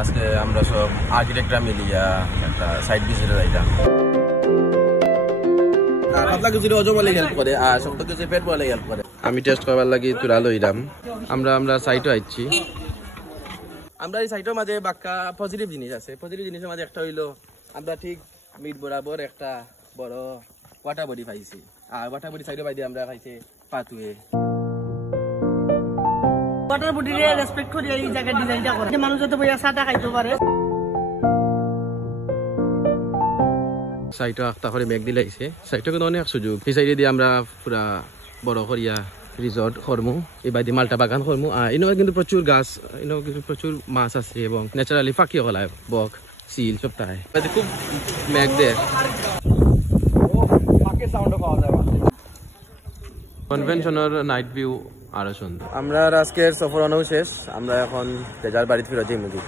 আজকে আমরা সব আর্কিটেক্টরা মিলিয়া একটা সাইট ভিজিটে যাইতাম। পাতলা কিছু ওজন বলে হেল্প করে আর শক্ত কিছু পেট বলে হেল্প করে। আমি টেস্ট করবার লাগি তুরা লইলাম। আমরা সাইটও আইছি। আমরা এই সাইটের মাঝে বাক্কা পজিটিভ জিনিস আছে। পজিটিভ জিনিসের মাঝে একটা হইলো আমরা ঠিক মিড বরাবর একটা বড় ওয়াটার বডি পাইছি। আর ওয়াটার বডি সাইডে বাইরে আমরা খাইছে পাতুয়ে। ওয়াটার বডিরে রেসপেক্ট করি এই জায়গার ডিজাইনটা করে যে মানুষ যত বইয়া সাটা খাইতে পারে। সাইটও আখতা করে মেঘ দিলাইছে। সাইটও কিন্তু অনেক সুযোগ। এই সাইডে দিয়ে আমরা পুরা বড় করিয়া রিসর্ট করমু, এবার দিয়ে মালটা বাগান করমু। আর এনে কিন্তু প্রচুর গাছ, এনে কিন্তু প্রচুর মাছ আছে এবং ন্যাচারালি পাখিও গলায় বক সিল সব তাই। খুব মেঘ দেয়, কনভেনশনের নাইট ভিউ আরো সুন্দর। আমরা আজকের সফর অনেক শেষ। আমরা এখন তেজার বাড়ি ফিরে যাই মুদি।